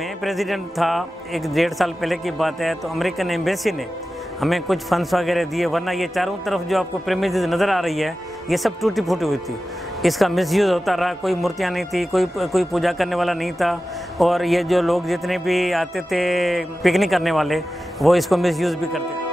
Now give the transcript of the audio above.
में प्रेसिडेंट था, एक 1.5 साल पहले की बात है, तो अमेरिकन एम्बेसी ने हमें कुछ फंड्स वगैरह दिए, वरना ये चारों तरफ जो आपको प्रेमिसेस नज़र आ रही है ये सब टूटी फूटी हुई थी। इसका मिसयूज़ होता रहा, कोई मूर्तियाँ नहीं थी, कोई पूजा करने वाला नहीं था, और ये जो लोग जितने भी आते थे पिकनिक करने वाले वो इसको मिसयूज़ भी करते थे।